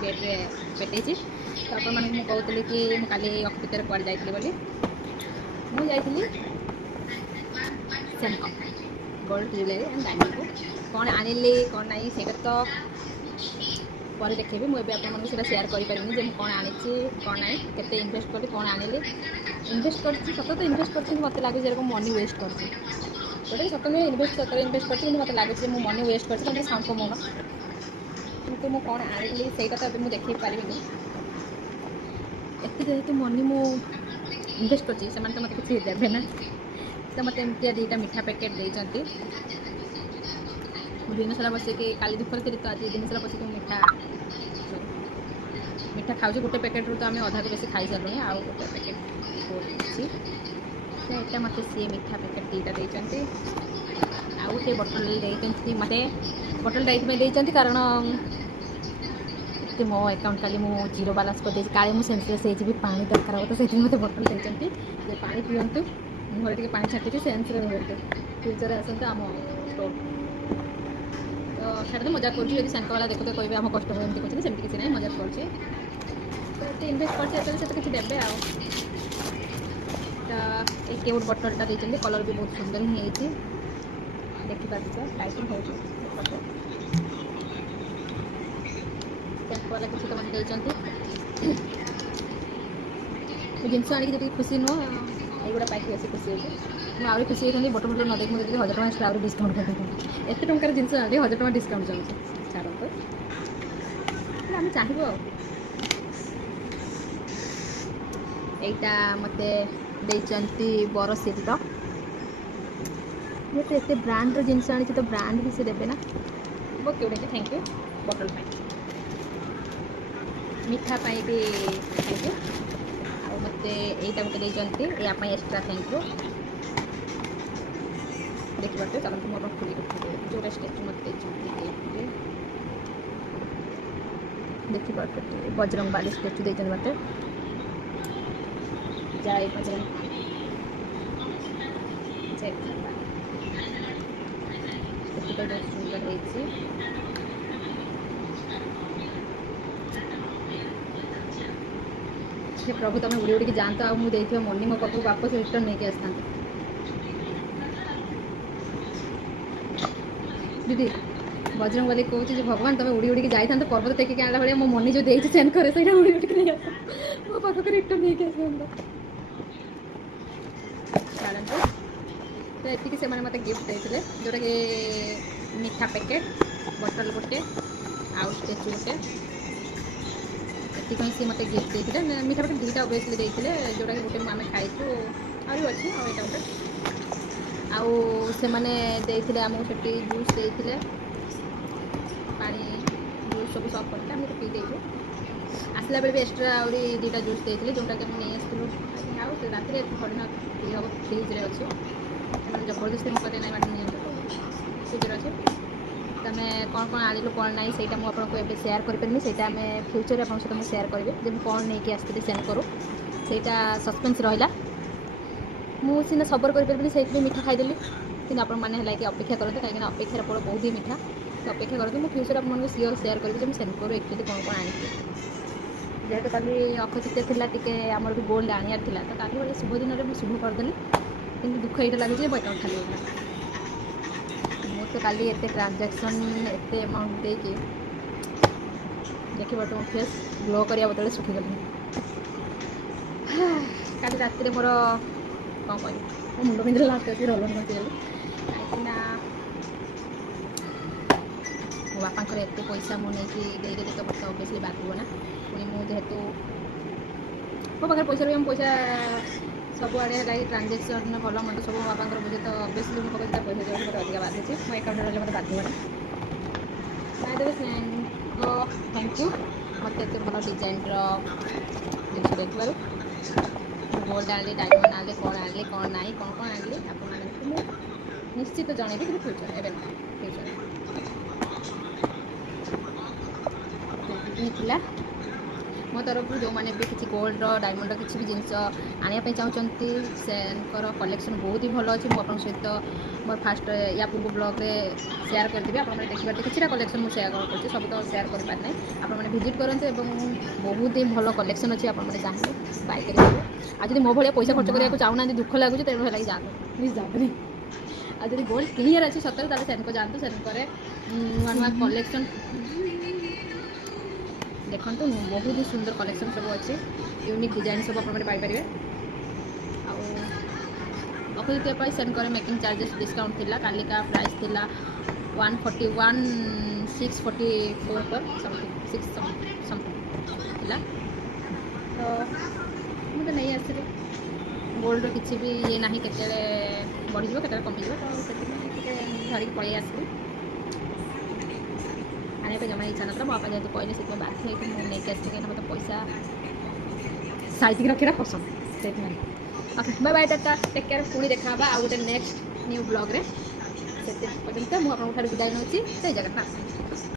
बेड्रे पेटे तो आपण मानक मुझे कहती कि काली अक्षितर कुआड़े जाइली बोली मुझे सेमको गोल्ड ज्वेलरी एंड डायमंड को कौन आनिली कौन ना से तो पर देखेबी मुझे आपको सेयार करें जे कौन आनी कौन ना केते इनवेस्ट करी कौन आनिली इनवेस्ट कर सत तो इनवेस्ट कर मत लगे मनी वेस्ट कर सत नुहे इनवेस्ट कर मत लगे मुझे मनी वेस्ट कर साउंड कमौन कितु मुझे कौन आनिली से मुझे देखे पारि एत जेहेतु मनी मु इनवेस्ट कर तो मत किसी देवे ना तो मत एमती दुईटा मिठा पैकेट देती दिन सारा बस काली दुखर थी तो आज दिन सारा बस मिठा खाऊ गोटे पैकेट रू तो आम अधा तो बेस खाई सारूँ आउ गोटे पैकेट यहाँ मत सी मिठा पैकेट दुईटा देती आउ गोटे बटल देती मत बटल देती कारण मो अकाउंट काली मु जीरो बालांस कर काले मुझे सेंसलेस हो पानी दरकार हो तो मत बटल देती पा पीतु मुझे टे पा छाटी सेन्स फ्यूचर आसतु आम स्टोर तो छाड़े मजाक कर सांक वाला देखते कहे आम कस्टमर एमती करते सेमती किसी ना मजाक कर इनवेस्ट कर किसी देवे आउट बटलटा देते कलर भी बहुत सुंदर ही देखिपार लाइटिंग हो वाला किसी तो मत जिनस आने जी खुशी नुह युवा पाई बेस खुशी होती मुझे खुशी होती बट बट न देख मुझे 1000 टका आउट डिस्काउंट कर एत टकर जिन 1000 टका डिस्काउंट चाहूँ छाड़ू आम चाहबू आईटा मत बरसीट ये तो ब्रांड जिनस आनी तो ब्रांड भी से देवे ना ओके थैंक यू बटल मिठा पाई भी थैंक यू आ मत यहीटा गोटे देती यापाई एक्सट्रा थैंक यू देखिए चलते मोर खुली जोटा स्टेचू मत देखिए बजरंग बाली स्टेचू देते मत जय बजरंग जय बहुत सुंदर है प्रभु तुम उड़ी उड़ी जाता आ मुझे मनी मो पाक वापस रिटर्न नहीं आसता दीदी बजरंग वाली कहूँ भगवान तुम उड़ी उड़ी जाता पर्वत टेकिक आना भाई मो मनी जो देती सेंड करे से उड़ी उड़ी नहीं आस मो पाक रिटर्न नहीं आस तो ये से मत गिफ्ट देते जोटा कि मिठा पैकेट बटल गोटे आउ स्टेचू गोटे ये सी मत गिफ्ट देते मिठा पैकेट दुईटा ओबियसली देते जोटा कि गोटे आम खाइछु आज अच्छी आईटा गोटे आउ से मैंने आमको से जूस देते पा जूस सब सर्व करते आम पी देते आसला बेले भी एक्सट्रा आहरी दुईटा जूस देते जोटा कि नहीं आसलु आउ रात थोड़ी ना पी हम फ्रिज्रे अच्छे जबरदस्ती मो कहते ना मैडम नहीं फ्रिज्रे अच्छे तुम कौन कौन आनिलु कौन ना से आपको सेयार करें से फ्यूचर आप सहित सेयार करेंगे जब कौन नहीं कि आसती सेंड करूँ सेटा सस्पेंस रहा मुझे सबर करें से मीठा खाईदेली कि आपने कि अपेक्षा करते कहीं अपेक्षार फल बहुत ही मीठा तो अपेक्षा करते मुझे फ्यूचर आपको सियोर सेयार करेंगे जब सेंड करूँ एक्चुअली कौन कौन आनी जेहेतु कल अक्षय टे आमर भी गोल्ड आनियार था तो कल भाई शुभ दिन में शुभ करदेली कि दुख यहाँ लगे मो अकाउंट खाली होगा तो काली एत ट्रांजैक्शन एत अमाउंट देकी देखिए तुम फेस ग्लो करने बदले सुखीगली काली रात मोर कौन कह मुंड बिंदु लास्ट अच्छी रोलन करगली कहीं मो बापा एत पैसा मुझे देदेली तो मत ओबियसली बाधिब ना पुणी मुझेतु मो पाखे पैसा रही पैसा सबुआड़े है ट्रांजेक्शन भल मंद सब बापा बुझे तो ओबियसली मुझे पैसा जो मत अधिक बाधुचे मो अकाउंट रही मत बाधिब ना थैंक यू मत एत भल डिजाइन जिन देखिए गोल्ड आनी डायमंड आनी कौन ना कौन कौन आनी आप निश्चित जनइबी कि फ्यूचर एवं फ्यूचर मो ମୋ ତରଫରୁ ଯେଉଁମାନେ ବି କିଛି ଗୋଲ୍ଡର ଡାଇମଣ୍ଡର କିଛି ବି ଜିନିଷ ଆଣିବା ପାଇଁ ଚାହୁଁଛନ୍ତି ସେଙ୍କର କଲେକ୍ସନ୍ ବହୁତ ହି ଭଲ ଅଛି। ମୁଁ ଆପଣଙ୍କ ସହିତ ମୋ ଫାଷ୍ଟ ୟା ପୂର୍ବ ବ୍ଲଗ୍ରେ ସେୟାର କରିଦେବି। ଆପଣମାନେ ଦେଖିପାରିବେ କିଛିଟା କଲେକ୍ସନ୍ ମୁଁ ସେୟାର କରୁଛି, ସବୁ ତ ସେୟାର କରିପାରି ନାହିଁ। ଆପଣମାନେ ଭିଜିଟ୍ କରନ୍ତୁ ଏବଂ ବହୁତ ହି ଭଲ କଲେକ୍ସନ୍ ଅଛି, ଆପଣମାନେ ଚାହିଁଲେ ବାଇ କରିପାରିବେ। ଆଉ ଯଦି ମୋ ଭଳିଆ ପଇସା ଖର୍ଚ୍ଚ କରିବାକୁ ଚାହୁଁନାହାନ୍ତି, ଦୁଃଖ ଲାଗୁଛି, ତେଣୁ ହେଲାକି ଯାଆନ୍ତୁ, ପ୍ଲିଜ୍ ଯାଆନ୍ତୁନି। ଆଉ ଯଦି ଗୋଲ୍ଡ କିଣିବାର ଅଛି ସତରେ ତାହେଲେ ସେନକୋ ଯାଆନ୍ତୁ। ସେନକୋରେ ନୂଆ ନୂଆ କଲେକ୍ସନ୍ ଦେଖନ୍ତୁ, ବହୁତ ହି ସୁନ୍ଦର କଲେକ୍ସନ୍ ସବୁ ଅଛି, ୟୁନିକ୍ ଡିଜାଇନ୍ ସବୁ ଆପଣମାନେ ପାଇପାରିବେ। ଆଉ ଅକ୍ଷୟ ତୃତୀୟା ପାଇଁ ସେନକୋରେ ମେକିଂ ଚାର୍ଜେସ୍ ଡିସ୍କାଉଣ୍ଟ ଥିଲା। କାଲିକା ପ୍ରାଇସ୍ ଥିଲା 141 644 पर समथिंग ଥିଲା। ତ ମୁଁ ତ ନେଇ ଆସିଲି। ଗୋଲ୍ଡର କିଛି ବି ଇଏ ନାହିଁ, କେତେବେଳେ ବଢ଼ିଯିବ କେତେବେଳେ କମିଯିବ, ତ ସେଥିପାଇଁ ଟିକେ ଧରିକି ପଳେଇ ଆସିଲି। ଆଣିବା ପାଇଁ ଜମା ଇଚ୍ଛା ନଥିଲା, ମୋ ବାପା ଯେହେତୁ କହିଲେ ସେଥିପାଇଁ ବାଧ୍ୟ ହେଇକି ମୁଁ ନେଇକି ଆସିଲି, କାହିଁକିନା ମୋତେ ପଇସା ସାଇତିକି ରଖିବା ପସନ୍ଦ, ସେଥିପାଇଁ। ଓକେ, ବାଏ ବାଏ, ଟାଟା, ଟେକ୍ କେୟାର। ପୁଣି ଦେଖା ହେବା ଆଉ ଗୋଟେ ନେକ୍ସଟ ନ୍ୟୁ ବ୍ଲଗ୍ରେ। ସେତେ ପର୍ଯ୍ୟନ୍ତ ମୁଁ ଆପଣଙ୍କ ଠାରୁ ବିଦାୟ ନେଉଛି। ଜୟ ଜଗନ୍ନାଥ।